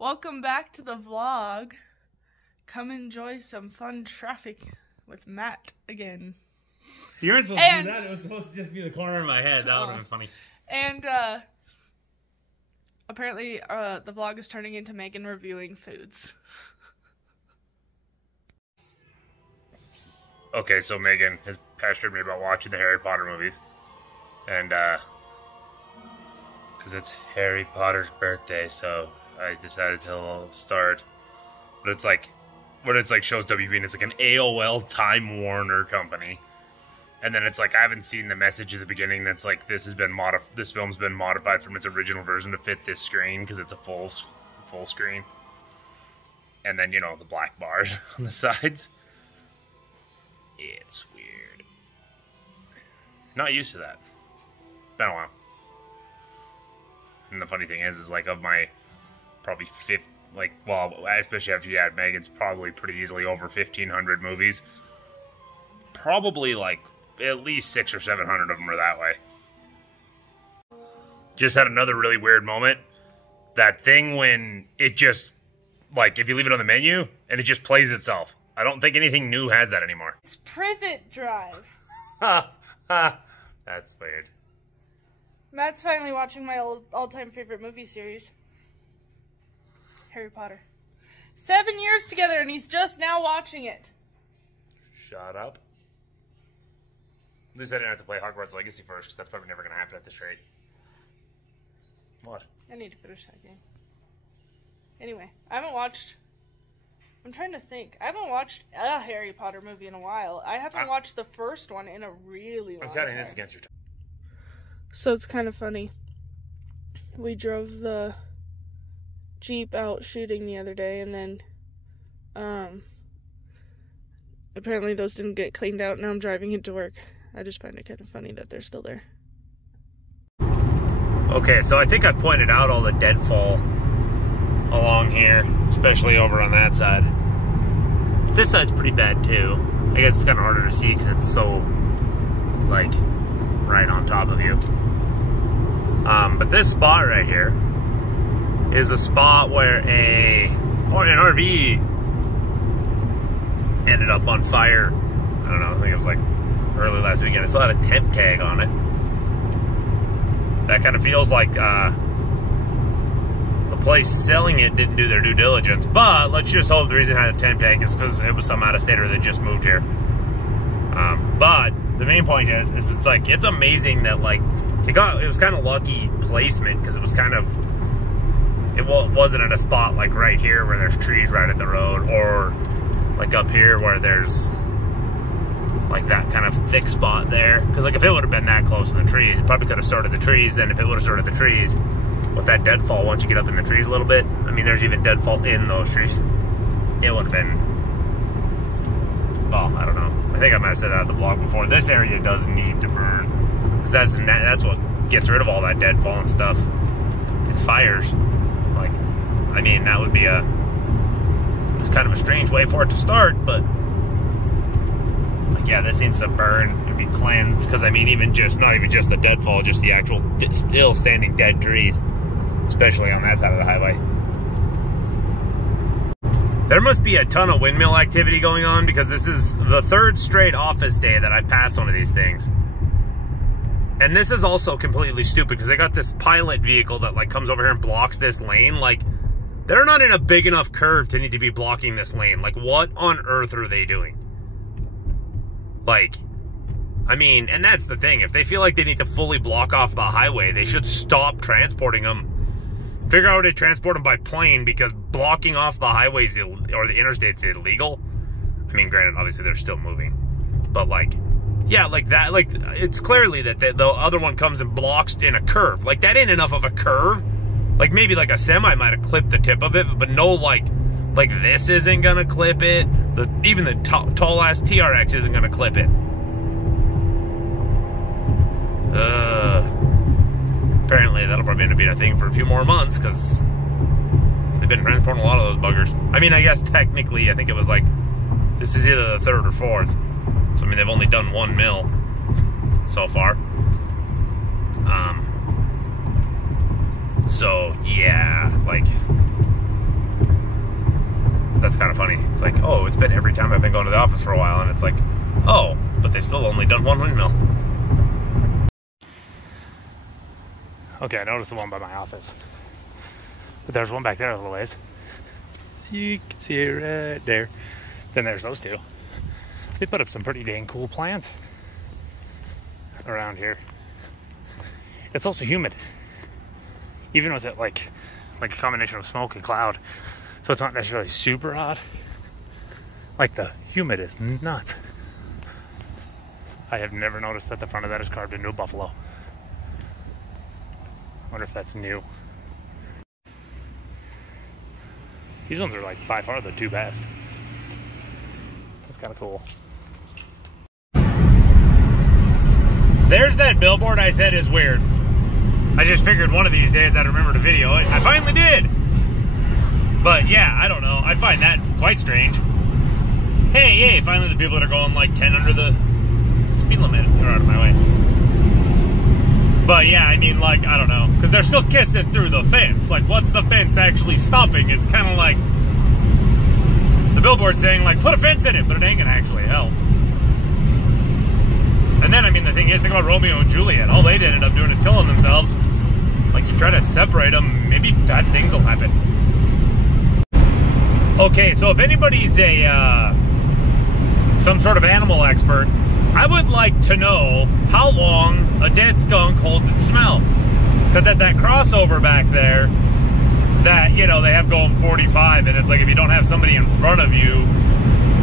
Welcome back to the vlog. Come enjoy some fun traffic with Matt again. You weren't supposed to do that. It was supposed to just be the corner of my head. That would have been funny. And apparently the vlog is turning into Megan reviewing foods. Okay, so Megan has pestered me about watching the Harry Potter movies. And, because it's Harry Potter's birthday, so I decided to start. But it's like, what it's like shows WB, and it's like an AOL Time Warner company. And then it's like, I haven't seen the message at the beginning that's like, this film's been modified from its original version to fit this screen, because it's a full screen. And then, you know, the black bars on the sides. It's weird. Not used to that. Been a while. And the funny thing is like, of my probably especially after you add Megan's, probably pretty easily over 1,500 movies. Probably like at least 600 or 700 of them are that way. Just had another really weird moment. That thing when it just, like, if you leave it on the menu and it just plays itself. I don't think anything new has that anymore. It's Privet Drive. That's weird. Matt's finally watching my all-time favorite movie series. Harry Potter. 7 years together and he's just now watching it. Shut up. At least I didn't have to play Hogwarts Legacy first, because that's probably never going to happen at this rate. What? I need to finish that game. Anyway, I'm trying to think. I haven't watched a Harry Potter movie in a while. I haven't watched the first one in a really long time. I'm counting this against your time. So it's kind of funny. We drove the Jeep out shooting the other day, and then apparently those didn't get cleaned out. Now I'm driving into work. I just find it kind of funny that they're still there. Okay, so I think I've pointed out all the deadfall along here, especially over on that side. This side's pretty bad too. I guess it's kind of harder to see because it's so, like, right on top of you. But this spot right here is a spot where an RV ended up on fire. I don't know, I think it was like early last weekend. It still had a temp tag on it. That kind of feels like the place selling it didn't do their due diligence. But let's just hope the reason it had a temp tag is because it was some out-of-stater that just moved here. But the main point is it's like, it's amazing that, like, it was kind of lucky placement, because it was kind of, it wasn't at a spot like right here where there's trees right at the road, or like up here where there's like that kind of thick spot there. Because like, if it would have been that close to the trees, it probably could have started the trees. Then if it would have started the trees, with that deadfall, once you get up in the trees a little bit, I mean, there's even deadfall in those trees, it would have been, well, I don't know. I think I might have said that in the vlog before. This area does need to burn, because that's what gets rid of all that deadfall and stuff. It's fires. Like, I mean, that would be it's kind of a strange way for it to start, but like, yeah, this needs to burn and be cleansed, because I mean, not even just the deadfall, just the actual still standing dead trees, especially on that side of the highway. There must be a ton of windmill activity going on, because this is the third straight office day that I've passed one of these things. And this is also completely stupid, because they got this pilot vehicle that like comes over here and blocks this lane. Like, they're not in a big enough curve to need to be blocking this lane. Like, what on earth are they doing? Like, I mean, and that's the thing. If they feel like they need to fully block off the highway, they should stop transporting them. Figure out how to transport them by plane, because blocking off the highways or the interstate's illegal. I mean, granted, obviously they're still moving, but like, yeah, like that, like, it's clearly that the other one comes and blocks in a curve. Like, that ain't enough of a curve. Like, maybe like a semi might have clipped the tip of it, but no, like this isn't gonna clip it. Even the tall ass TRX isn't gonna clip it. Apparently that'll probably end up being a thing for a few more months, because they've been transporting a lot of those buggers. I mean, I guess technically, I think it was like, this is either the third or fourth. So, I mean, they've only done 1 mill so far. So, yeah, like, kind of funny. It's like, oh, it's been every time I've been going to the office for a while, and it's like, oh, but they've still only done one windmill. Okay, I noticed the one by my office. But there's one back there a little ways. You can see it right there. Then there's those two. They put up some pretty dang cool plants around here. It's also humid. Even with it like a combination of smoke and cloud. So it's not necessarily super hot. Like the humid is nuts. I have never noticed that the front of that is carved into a buffalo. Wonder if that's new. These ones are like by far the two best. That's kind of cool. There's that billboard I said is weird. I just figured one of these days I'd remember to video it. I finally did. But yeah, I don't know. I find that quite strange. Hey, finally the people that are going like 10 under the speed limit are out of my way. But yeah, I mean, like, I don't know. Because they're still kissing through the fence. Like, what's the fence actually stopping? It's kind of like the billboard saying, like, put a fence in it, but it ain't gonna actually help. And then, I mean, the thing is, think about Romeo and Juliet. All they'd ended up doing is killing themselves. Like, you try to separate them, maybe bad things will happen. Okay, so if anybody's some sort of animal expert, I would like to know how long a dead skunk holds its smell. Because at that crossover back there, that, you know, they have going 45, and it's like if you don't have somebody in front of you,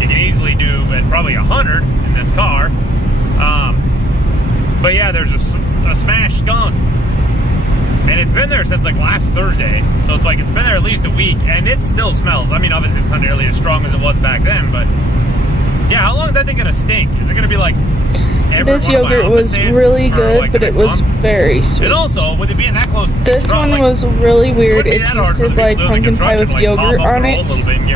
you can easily do at probably 100 in this car. But yeah, there's a smashed skunk. And it's been there since like last Thursday. So it's like it's been there at least a week, and it still smells. I mean, obviously it's not nearly as strong as it was back then, but yeah, how long is that thing gonna stink? Is it gonna be like this yogurt was really good, like but it was very sweet. And also, with it being that close to this one like, was really weird. It tasted like pumpkin pie with yogurt on it,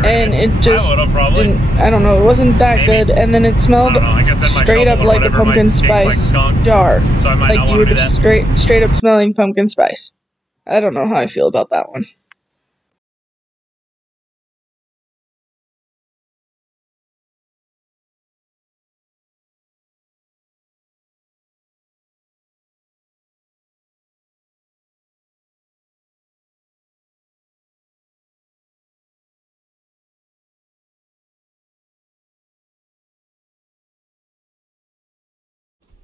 and it just didn't, I don't know, it wasn't that good, and then it smelled straight up like a pumpkin spice jar. So like you were just straight up smelling pumpkin spice. I don't know how I feel about that one.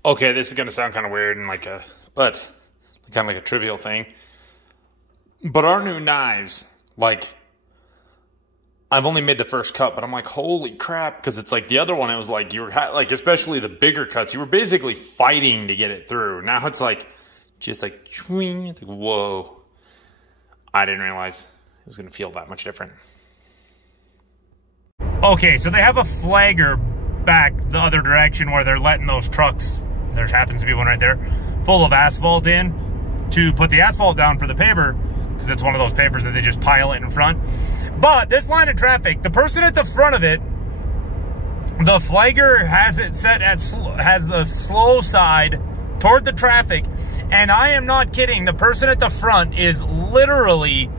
Okay, this is gonna sound kind of weird and like kind of like a trivial thing. But our new knives, like, I've only made the first cut, but I'm like, holy crap, because it's like the other one, it was like you were like, especially the bigger cuts, you were basically fighting to get it through. Now it's like just like chwing. It's like, whoa. I didn't realize it was gonna feel that much different. Okay, so they have a flagger back the other direction where they're letting those trucks, there happens to be one right there, full of asphalt in to put the asphalt down for the paver, because it's one of those pavers that they just pile it in front. But this line of traffic, the person at the front of it, the flagger has it set at has the slow side toward the traffic, and I am not kidding, the person at the front is literally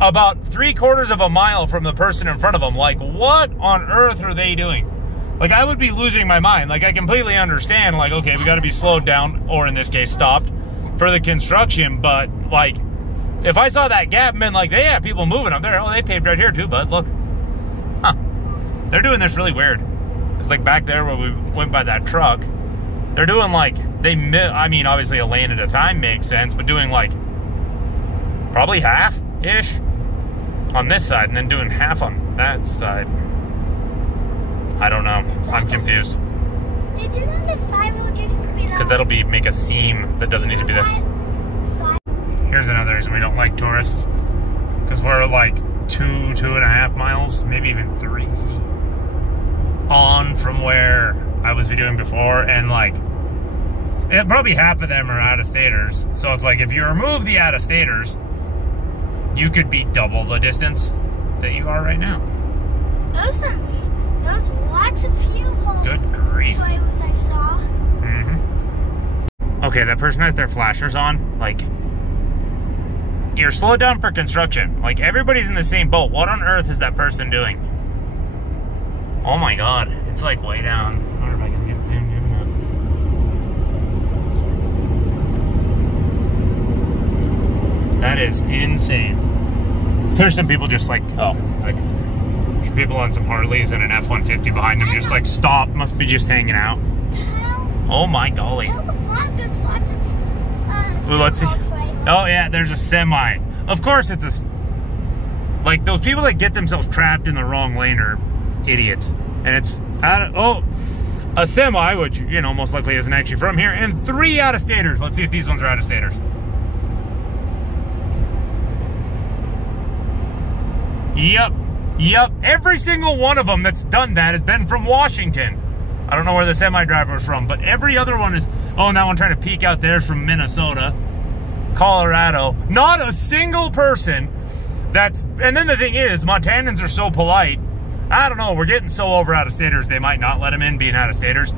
about 3/4 of a mile from the person in front of them. Like, what on earth are they doing? Like, I would be losing my mind. Like, I completely understand, like, okay, we got to be slowed down, or in this case, stopped for the construction. But, like, if I saw that gap and been like, hey, yeah, people moving up there. Oh, they paved right here too, bud. Look. Huh. They're doing this really weird. Because, like, back there where we went by that truck, they're doing, like, I mean, obviously a lane at a time makes sense, but doing, like, probably half-ish on this side and then doing half on that side. I don't know. I'm confused. They do it on the sidewalk just to be because that'll make a seam that doesn't need to be there. Here's another reason we don't like tourists. Because we're like 2.5 miles, maybe even 3 on from where I was videoing before, and like probably half of them are out-of-staters. So it's like if you remove the out-of-staters, you could be double the distance that you are right now. There's lots of fuel holes. Good grief. I saw. Mm-hmm. Okay, that person has their flashers on. Like, you're slowed down for construction. Like, everybody's in the same boat. What on earth is that person doing? Oh my god, it's like way down. I wonder if I can get zoomed in now. That is insane. There's some people just like, oh, like, there's people on some Harleys and an F-150 behind them just like stop, must be just hanging out. Oh my golly. Let's see. Oh yeah, there's a semi. Of course it's a, like those people that get themselves trapped in the wrong lane are idiots. And it's, a semi, which, you know, most likely isn't actually from here, and 3 out-of-staters. Let's see if these ones are out-of-staters. Yep. Every single one of them that's done that has been from Washington. I don't know where the semi driver was from, but every other one is, oh, and that one trying to peek out there is from Minnesota, Colorado. Not a single person that's, and then the thing is, Montanans are so polite. I don't know, we're getting so over out-of-staters, they might not let them in being out-of-staters.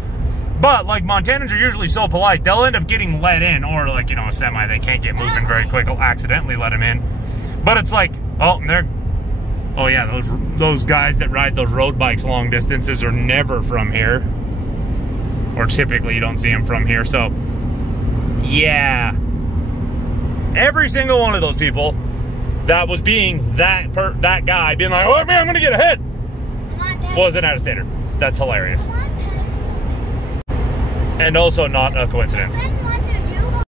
But, like, Montanans are usually so polite, they'll end up getting let in, or, like, you know, a semi, they can't get moving very quick, will accidentally let them in. But it's like, oh, they're, oh yeah, those guys that ride those road bikes long distances are never from here. Or typically you don't see them from here, so, yeah. Every single one of those people that was being that guy, being like, oh man, I'm gonna get ahead, was an out-of-stater. That's hilarious. And also not a coincidence.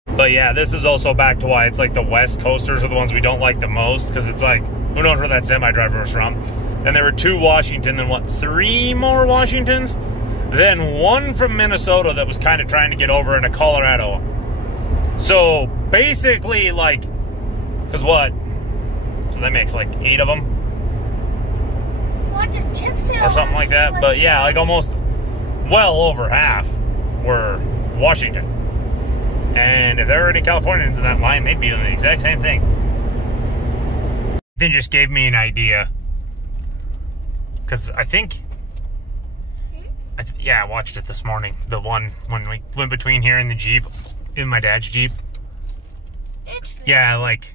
But yeah, this is also back to why it's like the West Coasters are the ones we don't like the most, because it's like, who knows where that semi-driver was from. And there were 2 Washington and what, 3 more Washingtons? Then 1 from Minnesota that was kind of trying to get over into Colorado. So basically like, because what? So that makes like 8 of them. Or something like that. But yeah, like almost well over half were Washington. And if there were any Californians in that line, they'd be doing the exact same thing. They just gave me an idea. Because I think, yeah, I watched it this morning. The one when we went between here and the Jeep, in my dad's Jeep. Yeah, like,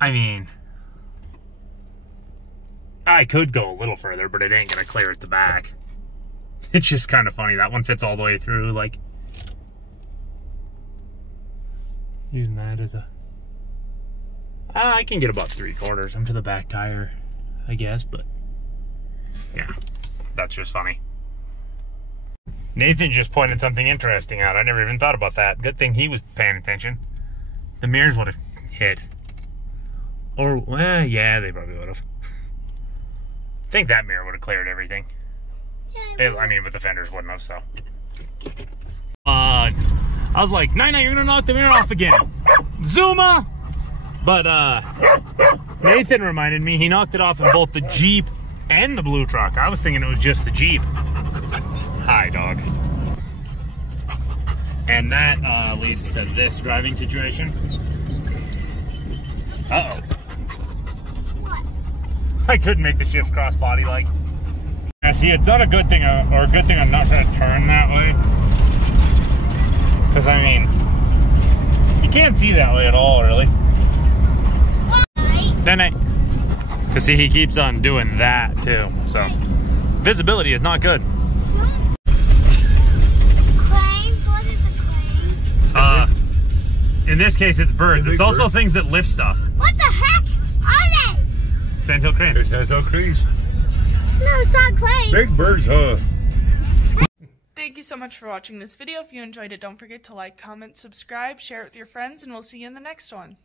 I mean, I could go a little further, but it ain't gonna clear at the back. It's just kind of funny. That one fits all the way through, like, using that as a, I can get about 3/4 into the back tire, I guess, but yeah, that's just funny. Nathan just pointed something interesting out. I never even thought about that. Good thing he was paying attention. The mirrors would have hit. Or, well, yeah, they probably would have. I think that mirror would have cleared everything. Yeah, I mean, but the fenders wouldn't have, so. I was like, Nina, you're gonna knock the mirror off again. Zuma! But, Nathan reminded me he knocked it off in both the Jeep and the blue truck. I was thinking it was just the Jeep. Hi, dog. And that leads to this driving situation. Uh-oh. What? I couldn't make the shift cross body like. Yeah, see, it's not a good thing, or a good thing I'm not trying to turn that way. Because, I mean, you can't see that way at all, really. Night. Because, see, he keeps on doing that, too. So, visibility is not good. Cranes? What is a crane? In this case, it's birds. It's also bird? Things that lift stuff. What the heck are they? Sandhill cranes. Sandhill cranes. No, it's not cranes. Big birds, huh? Thank you so much for watching this video. If you enjoyed it, don't forget to like, comment, subscribe, share it with your friends, and we'll see you in the next one.